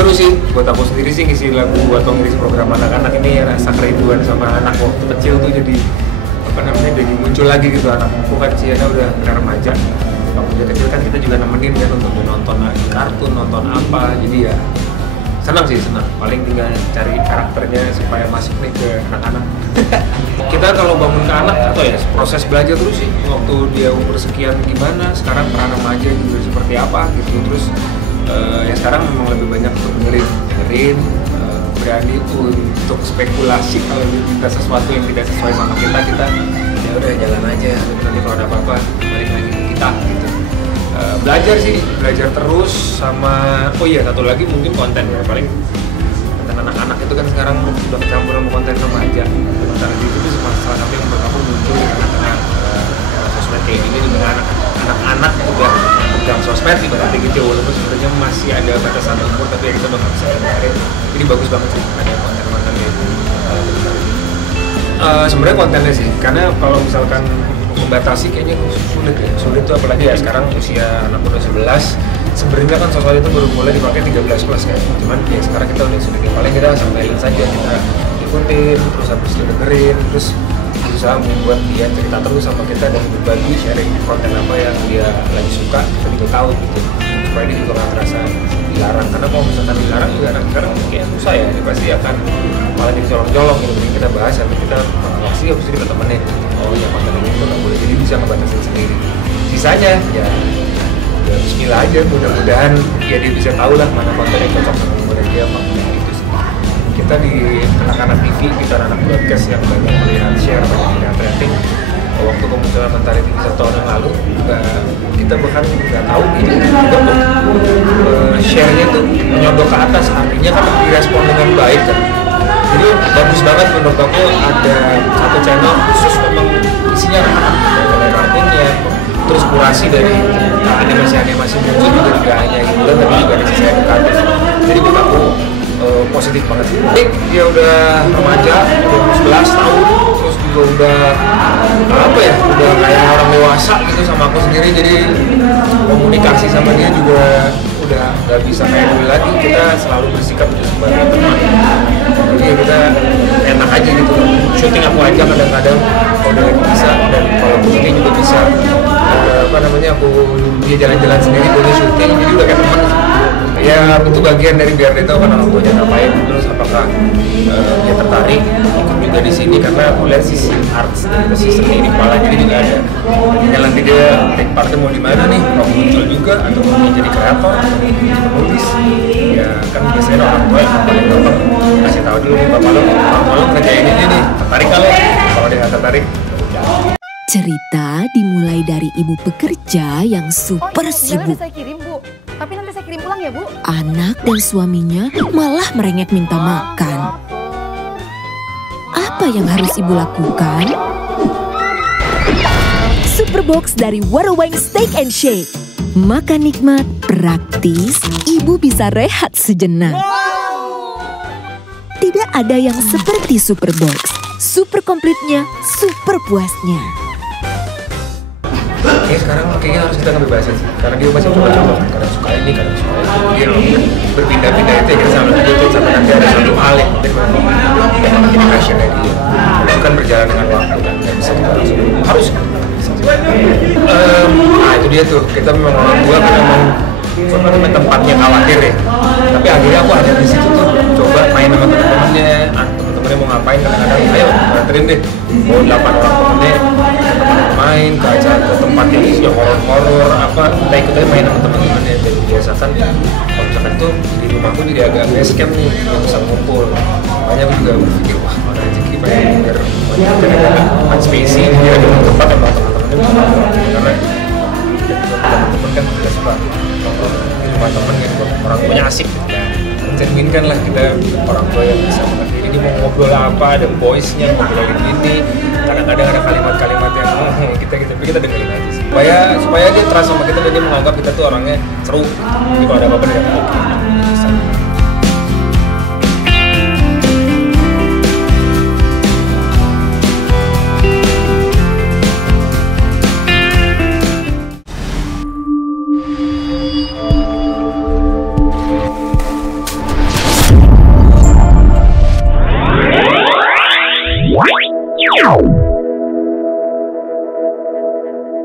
seru sih buat aku sendiri sih ngisi lagu atau ngisi program anak-anak ini, rasa kerinduan sama anak waktu kecil tuh jadi apa namanya, jadi muncul lagi gitu. Anakku kan Ciana udah remaja, waktu dia kecil kan kita juga nemenin kan untuk nonton kartun, nonton apa, jadi ya senang sih, senang. Paling tinggal cari karakternya supaya masuk nih ke anak-anak. Kita kalau bangun ke anak atau ya proses belajar terus sih, waktu dia umur sekian gimana, sekarang peran remaja juga seperti apa gitu. Terus ya sekarang memang lebih banyak untuk dengerin, berani untuk spekulasi. Kalau kita sesuatu yang tidak sesuai sama kita ya udah jalan aja, nanti kalau ada apa-apa balik lagi ke kita gitu. Belajar sih, belajar terus. Sama oh iya, satu lagi mungkin konten ya, paling konten anak-anak itu kan sekarang udah kecampur sama konten remaja. Sementara itu salah satu yang menurut aku muncul di tengah-tengah sosmed kayak gini, di mana anak-anak udah pegang sosmed ibaratnya gitu, walaupun sebenarnya masih ada batasan umur, tapi ya kita bakal bisa dengerin. Jadi bagus banget sih ada konten-konten kayak gitu. Sebenarnya kontennya sih, karena kalau misalkan membatasi kayaknya sulit tuh, apalagi ya sekarang usia anak udah 11. Sebenarnya kan sosmed itu baru mulai dipakai 13 plus kan, cuman ya sekarang kita udah sulit, paling kita sampaikan saja, kita ikutin, terus habis itu dengerin, terus berusaha membuat dia cerita terus sama kita dan berbagi sharing konten apa yang dia lagi suka, kita juga tahu gitu, supaya dia juga nggak terasa dilarang. Karena kalau misalkan dilarang juga sekarang kayak susah ya, dia pasti akan malah jadi colong-colong gitu. Jadi kita bahas sampai kita mengawasi, habis itu kita temenin, oh ya konten ini tuh nggak boleh, jadi bisa ngebatasin sendiri. Sisanya ya bismillah aja, mudah-mudahan ya dia bisa tahu lah mana konten yang cocok sama umur dia apa gitu sih. Kita di anak-anak TV, kita anak broadcast yang banyak melihat share, banyak melihat rating. Waktu kemunculan Mentari TV 1 tahun yang lalu juga kita bahkan nggak tahu gitu, share-nya tuh menyodok ke atas, artinya kan direspon dengan baik kan. Jadi bagus banget menurut aku ada satu channel khusus memang isinya anak-anak, mulai kartunnya, terus kurasi dari animasi-animasi muncul juga tidak hanya hiburan tapi juga ada sisi edukatif. Jadi buat aku positif banget sih. Dia udah remaja, udah 11 tahun, terus juga udah apa ya, udah kayak orang dewasa gitu sama aku sendiri. Jadi komunikasi sama dia juga udah nggak bisa kayak dulu lagi. Kita selalu bersikap sebagai teman. Jadi kita enak aja gitu. Syuting aku aja kadang-kadang kalau udah lagi bisa, dan kalau aku syuting juga bisa. Apa namanya, aku dia jalan-jalan sendiri, boleh syuting, jadi udah kayak teman. Ya itu bagian dari biar dia tahu kan orang tuanya ngapain, terus apakah dia tertarik ikut juga di sini, karena aku lihat sisi arts dan sisi seni di kepala jadi juga ada. Tinggal nanti dia take partnya mau di mana nih, mau muncul juga atau mau jadi kreator, penulis. Ya kan biasanya orang tua yang paling gampang kasih tahu dulu nih, bapak lo, orang lo kerjain ini nih, tertarik kalau dia nggak tertarik. Cerita dimulai dari ibu pekerja yang super sibuk. Saya kirim, Bu. Tapi nanti saya kirim pulang ya, Bu. Anak dan suaminya malah merengek minta makan. Apa yang harus ibu lakukan? Superbox dari Warawang Steak and Shake. Makan nikmat, praktis, ibu bisa rehat sejenak. Tidak ada yang seperti Superbox. Super komplitnya, super puasnya. Sekarang kayaknya harus kita kebebasan sih, karena dia masih coba-coba, kadang suka ini, kadang suka itu. Dia berpindah-pindah itu ya, kita sampai nanti ada satu hal yang mungkin memang bikin passionnya dia. Itu kan berjalan dengan waktu kan, nggak bisa kita langsung harus. Nah itu dia tuh, kita memang orang tua kan memang tempatnya khawatir ya. Tapi akhirnya aku ada di situ tuh, coba main sama teman-temannya, teman-temannya mau ngapain, kadang-kadang ayo nganterin deh, mau 8 orang temennya, main ke acara, ke tempat yang isinya horor-horor apa, kita ikut aja main sama teman-temannya. Dan biasakan kalau misalkan tuh di rumahku jadi agak base camp nih, yang bisa ngumpul. Makanya aku juga berpikir, wah kalau rezeki pengen biar ada open space, jadi ada tempat yang mau teman-temannya bisa nongkrong. Karena teman-teman kan tidak suka nongkrong di rumah teman yang orang tuanya asik gitu ya. Mencerminkan lah kita orang tua yang bisa mengerti ini mau ngobrol apa, ada voice-nya, ngobrolin ini. Kadang-kadang ada kalimat-kalimat yang tapi kita dengerin aja sih. Supaya dia trust sama kita dan dia menganggap kita tuh orangnya seru. Jadi kalau ada apa-apa dia oke.